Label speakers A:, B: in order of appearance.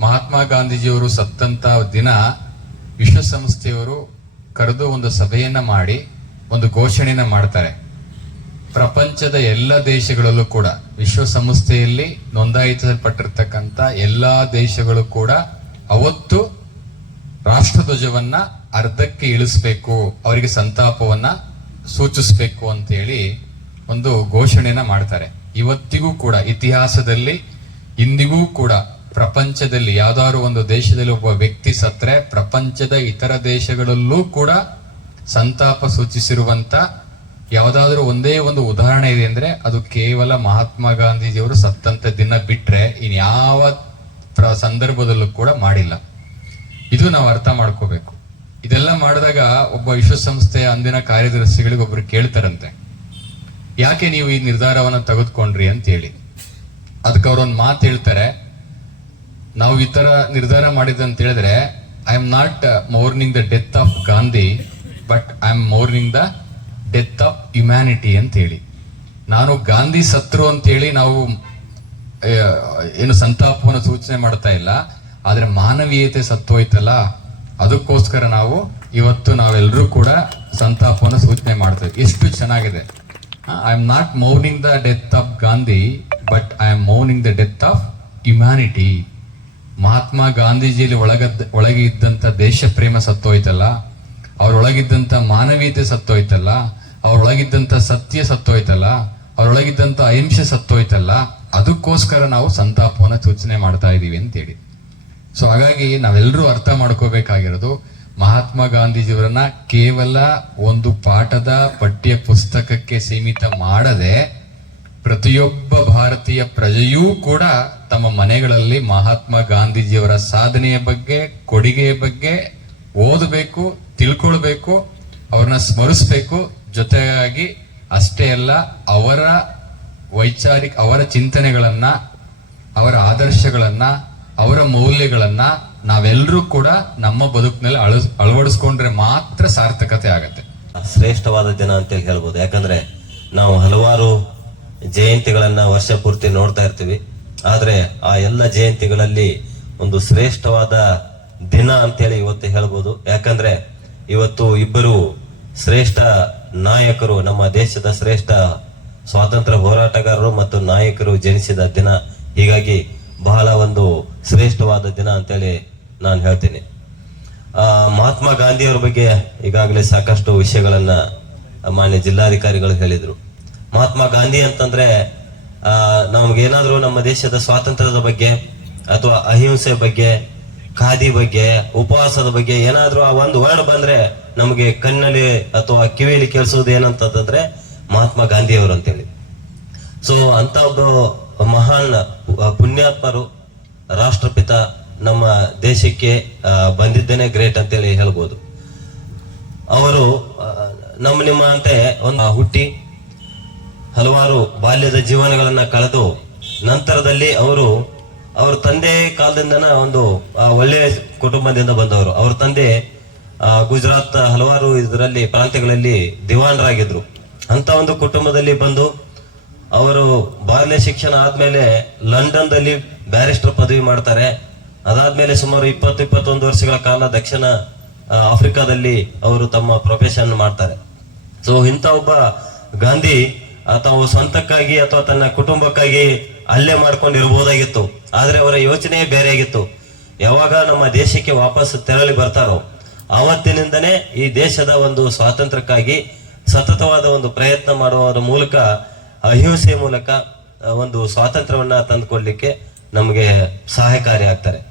A: ಮಹಾತ್ಮ ಗಾಂಧೀಜಿಯವರು ಸತ್ತಂತ ದಿನ ವಿಶ್ವಸಂಸ್ಥೆಯವರು ಕರೆದು ಒಂದು ಸಭೆಯನ್ನ ಮಾಡಿ, ಒಂದು ಘೋಷಣೆಯನ್ನ ಮಾಡ್ತಾರೆ. ಪ್ರಪಂಚದ ಎಲ್ಲ ದೇಶಗಳಲ್ಲೂ ಕೂಡ, ವಿಶ್ವಸಂಸ್ಥೆಯಲ್ಲಿ ನೋಂದಾಯಿಸಲ್ಪಟ್ಟಿರ್ತಕ್ಕಂಥ ಎಲ್ಲಾ ದೇಶಗಳು ಕೂಡ ಅವತ್ತು ರಾಷ್ಟ್ರಧ್ವಜವನ್ನ ಅರ್ಧಕ್ಕೆ ಇಳಿಸ್ಬೇಕು, ಅವರಿಗೆ ಸಂತಾಪವನ್ನ ಸೂಚಿಸಬೇಕು ಅಂತೇಳಿ ಒಂದು ಘೋಷಣೆಯನ್ನ ಮಾಡ್ತಾರೆ. ಇವತ್ತಿಗೂ ಕೂಡ ಇತಿಹಾಸದಲ್ಲಿ ಇಂದಿಗೂ ಕೂಡ ಪ್ರಪಂಚದಲ್ಲಿ ಯಾವ್ದಾದ್ರು ಒಂದು ದೇಶದಲ್ಲಿ ಒಬ್ಬ ವ್ಯಕ್ತಿ ಸತ್ರೆ ಪ್ರಪಂಚದ ಇತರ ದೇಶಗಳಲ್ಲೂ ಕೂಡ ಸಂತಾಪ ಸೂಚಿಸಿರುವಂತ ಯಾವ್ದಾದ್ರು ಒಂದೇ ಒಂದು ಉದಾಹರಣೆ ಇದೆ ಅಂದ್ರೆ ಅದು ಕೇವಲ ಮಹಾತ್ಮ ಗಾಂಧೀಜಿಯವರು ಸತ್ತಂತ ದಿನ ಬಿಟ್ರೆ ಇನ್ಯಾವ ಪ್ರ- ಸಂದರ್ಭದಲ್ಲೂ ಕೂಡ ಮಾಡಿಲ್ಲ. ಇದು ನಾವು ಅರ್ಥ ಮಾಡ್ಕೋಬೇಕು. ಇದೆಲ್ಲ ಮಾಡಿದಾಗ ಒಬ್ಬ ವಿಶ್ವಸಂಸ್ಥೆಯ ಅಂದಿನ ಕಾರ್ಯದರ್ಶಿಗಳಿಗೆ ಒಬ್ರು ಕೇಳ್ತಾರಂತೆ, ಯಾಕೆ ನೀವು ಈ ನಿರ್ಧಾರವನ್ನು ತೆಗೆದುಕೊಂಡ್ರಿ? ಅಂತ ಹೇಳಿ. ಅದಕ್ಕೆ ಅವ್ರೊಂದು ಮಾತು ಹೇಳ್ತಾರೆ. ನಾವು ಈ ತರ ನಿರ್ಧಾರ ಮಾಡಿದ ಅಂತ ಹೇಳಿದ್ರೆ I am not mourning the death of Gandhi but I am mourning the death of humanity ಅಂತ ಹೇಳಿ. ನಾನು ಗಾಂಧಿ ಸತ್ರು ಅಂತ ಹೇಳಿ ನಾವು ಏನು ಸಂತಾಪವನ್ನು ಸೂಚನೆ ಮಾಡ್ತಾ ಇಲ್ಲ. ಆದರೆ ಮಾನವೀಯತೆ ಸತ್ತೋಯ್ತಲ್ಲ ಅದಕ್ಕೋಸ್ಕರ ನಾವು ಇವತ್ತು ನಾವೆಲ್ಲರೂ ಕೂಡ ಸಂತಾಪವನ್ನು ಸೂಚನೆ ಮಾಡ್ತೇವೆ ಎಷ್ಟು ಚೆನ್ನಾಗಿದೆ. I am not mourning the death of Gandhi but I am mourning the death of humanity Mahatma ಗಾಂಧೀಜಿಯಲ್ಲಿ ಒಳಗದ್ ಒಳಗೆ ದೇಶಪ್ರೇಮ ದೇಶ ಪ್ರೇಮ ಸತ್ತೋಯ್ತಲ್ಲ, ಅವರೊಳಗಿದ್ದಂಥ ಮಾನವೀಯತೆ ಸತ್ತೋಯ್ತಲ್ಲ, ಅವರೊಳಗಿದ್ದಂಥ ಸತ್ಯ ಸತ್ತೋಯ್ತಲ್ಲ, ಅವರೊಳಗಿದ್ದಂಥ ಅಹಿಂಸೆ ಸತ್ತೋಯ್ತಲ್ಲ, ಅದಕ್ಕೋಸ್ಕರ ನಾವು ಸಂತಾಪವನ್ನ ಸೂಚನೆ ಮಾಡ್ತಾ ಇದೀವಿ ಅಂತೇಳಿ. ಸೊ ಹಾಗಾಗಿ ನಾವೆಲ್ಲರೂ ಅರ್ಥ ಮಾಡ್ಕೋಬೇಕಾಗಿರೋದು ಮಹಾತ್ಮ ಗಾಂಧೀಜಿಯವರನ್ನ ಕೇವಲ ಒಂದು ಪಾಠದ ಪಠ್ಯ ಪುಸ್ತಕಕ್ಕೆ ಸೀಮಿತ ಮಾಡದೆ ಪ್ರತಿಯೊಬ್ಬ ಭಾರತೀಯ ಪ್ರಜೆಯೂ ಕೂಡ ತಮ್ಮ ಮನೆಗಳಲ್ಲಿ ಮಹಾತ್ಮ ಗಾಂಧೀಜಿಯವರ ಸಾಧನೆಯ ಬಗ್ಗೆ, ಕೊಡುಗೆಯ ಬಗ್ಗೆ ಓದಬೇಕು, ತಿಳ್ಕೊಳ್ಬೇಕು, ಅವ್ರನ್ನ ಸ್ಮರಿಸ್ಬೇಕು. ಜೊತೆಯಾಗಿ ಅಷ್ಟೇ ಅಲ್ಲ, ಅವರ ವೈಚಾರಿಕ, ಅವರ ಚಿಂತನೆಗಳನ್ನ, ಅವರ ಆದರ್ಶಗಳನ್ನ ಅವರ ಮೌಲ್ಯಗಳನ್ನ ನಾವೆಲ್ಲರೂ ಕೂಡ ನಮ್ಮ ಬದುಕಿನಲ್ಲಿ ಅಳ, ಅಳವಡಿಸ್ಕೊಂಡ್ರೆ ಮಾತ್ರ ಸಾರ್ಥಕತೆ ಆಗತ್ತೆ.
B: ಶ್ರೇಷ್ಠವಾದ ದಿನ ಅಂತೇಳಿ ಹೇಳ್ಬೋದು. ಯಾಕಂದ್ರೆ ನಾವು ಹಲವಾರು ಜಯಂತಿಗಳನ್ನ ವರ್ಷ ಪೂರ್ತಿ ನೋಡ್ತಾ ಇರ್ತೀವಿ. ಆದ್ರೆ ಆ ಎಲ್ಲ ಜಯಂತಿಗಳಲ್ಲಿ ಒಂದು ಶ್ರೇಷ್ಠವಾದ ದಿನ ಅಂತೇಳಿ ಇವತ್ತು ಹೇಳ್ಬೋದು. ಯಾಕಂದ್ರೆ ಇವತ್ತು ಇಬ್ಬರು ಶ್ರೇಷ್ಠ ನಾಯಕರು, ನಮ್ಮ ದೇಶದ ಶ್ರೇಷ್ಠ ಸ್ವಾತಂತ್ರ್ಯ ಹೋರಾಟಗಾರರು ಮತ್ತು ನಾಯಕರು ಜನಿಸಿದ ದಿನ. ಹೀಗಾಗಿ ಬಹಳ ಒಂದು ಶ್ರೇಷ್ಠವಾದ ದಿನ ಅಂತೇಳಿ ನಾನು ಹೇಳ್ತೀನಿ. ಮಹಾತ್ಮ ಗಾಂಧಿಯವ್ರ ಬಗ್ಗೆ ಈಗಾಗಲೇ ಸಾಕಷ್ಟು ವಿಷಯಗಳನ್ನ ಮಾನ್ಯ ಜಿಲ್ಲಾಧಿಕಾರಿಗಳು ಹೇಳಿದರು. ಮಹಾತ್ಮ ಗಾಂಧಿ ಅಂತಂದ್ರೆ ನಮ್ಗೇನಾದ್ರೂ ನಮ್ಮ ದೇಶದ ಸ್ವಾತಂತ್ರ್ಯದ ಬಗ್ಗೆ ಅಥವಾ ಅಹಿಂಸೆ ಬಗ್ಗೆ, ಖಾದಿ ಬಗ್ಗೆ, ಉಪವಾಸದ ಬಗ್ಗೆ ಏನಾದರೂ ಆ ಒಂದು ವರ್ಡ್ ಬಂದ್ರೆ ನಮಗೆ ಕಣ್ಣಲ್ಲಿ ಅಥವಾ ಕಿವಿಯಲ್ಲಿ ಕೇಳಿಸೋದು ಏನಂತಂದ್ರೆ ಮಹಾತ್ಮ ಗಾಂಧಿಯವರು ಅಂತೇಳಿ. ಸೊ ಅಂತ ಒಬ್ಬ ಮಹಾನ್ ಪುಣ್ಯಾತ್ಮರು ರಾಷ್ಟ್ರಪಿತ ನಮ್ಮ ದೇಶಕ್ಕೆ ಬಂದಿದ್ದೇನೆ ಗ್ರೇಟ್ ಅಂತೇಳಿ ಹೇಳ್ಬೋದು. ಅವರು ನಮ್ಮ ನಿಮ್ಮ ಅಂತೆ ಒಂದು ಹುಟ್ಟಿ ಹಲವಾರು ಬಾಲ್ಯದ ಜೀವನಗಳನ್ನ ಕಳೆದು ನಂತರದಲ್ಲಿ ಅವರು, ಅವ್ರ ತಂದೆ ಕಾಲದಿಂದನ ಒಂದು ಒಳ್ಳೆಯ ಕುಟುಂಬದಿಂದ ಬಂದವರು. ಅವ್ರ ತಂದೆ ಗುಜರಾತ್ ಹಲವಾರು ಇದರಲ್ಲಿ ಪ್ರಾಂತ್ಯಗಳಲ್ಲಿ ದಿವಾನರಾಗಿದ್ರು. ಅಂತ ಒಂದು ಕುಟುಂಬದಲ್ಲಿ ಬಂದು ಅವರು ಬಾಲ್ಯ ಶಿಕ್ಷಣ ಆದ್ಮೇಲೆ ಲಂಡನ್ದಲ್ಲಿ ಬ್ಯಾರಿಸ್ಟರ್ ಪದವಿ ಮಾಡ್ತಾರೆ. ಅದಾದ್ಮೇಲೆ ಸುಮಾರು ಇಪ್ಪತ್ತು, ಇಪ್ಪತ್ತೊಂದು ವರ್ಷಗಳ ಕಾಲ ದಕ್ಷಿಣ ಆಫ್ರಿಕಾದಲ್ಲಿ ಅವರು ತಮ್ಮ ಪ್ರೊಫೆಷನ್ ಮಾಡ್ತಾರೆ. ಸೊ ಇಂಥ ಒಬ್ಬ ಗಾಂಧಿ ತಾವು ಸ್ವಂತಕ್ಕಾಗಿ ಅಥವಾ ತನ್ನ ಕುಟುಂಬಕ್ಕಾಗಿ ಅಲ್ಲೇ ಮಾಡ್ಕೊಂಡು ಇರ್ಬೋದಾಗಿತ್ತು ಆದ್ರೆ ಅವರ ಯೋಚನೆ ಬೇರೆ ಆಗಿತ್ತು ಯಾವಾಗ ನಮ್ಮ ದೇಶಕ್ಕೆ ವಾಪಸ್ ತೆರಳಿ ಬರ್ತಾರೋ, ಆವತ್ತಿನಿಂದನೇ ಈ ದೇಶದ ಒಂದು ಸ್ವಾತಂತ್ರ್ಯಕ್ಕಾಗಿ ಸತತವಾದ ಒಂದು ಪ್ರಯತ್ನ ಮಾಡುವ ಮೂಲಕ ಅಹಿಂಸೆ ಮೂಲಕ ಒಂದು ಸ್ವಾತಂತ್ರ್ಯವನ್ನ ತಂದುಕೊಡ್ಲಿಕ್ಕೆ ನಮಗೆ ಸಹಾಯಕಾರಿ ಆಗ್ತಾರೆ.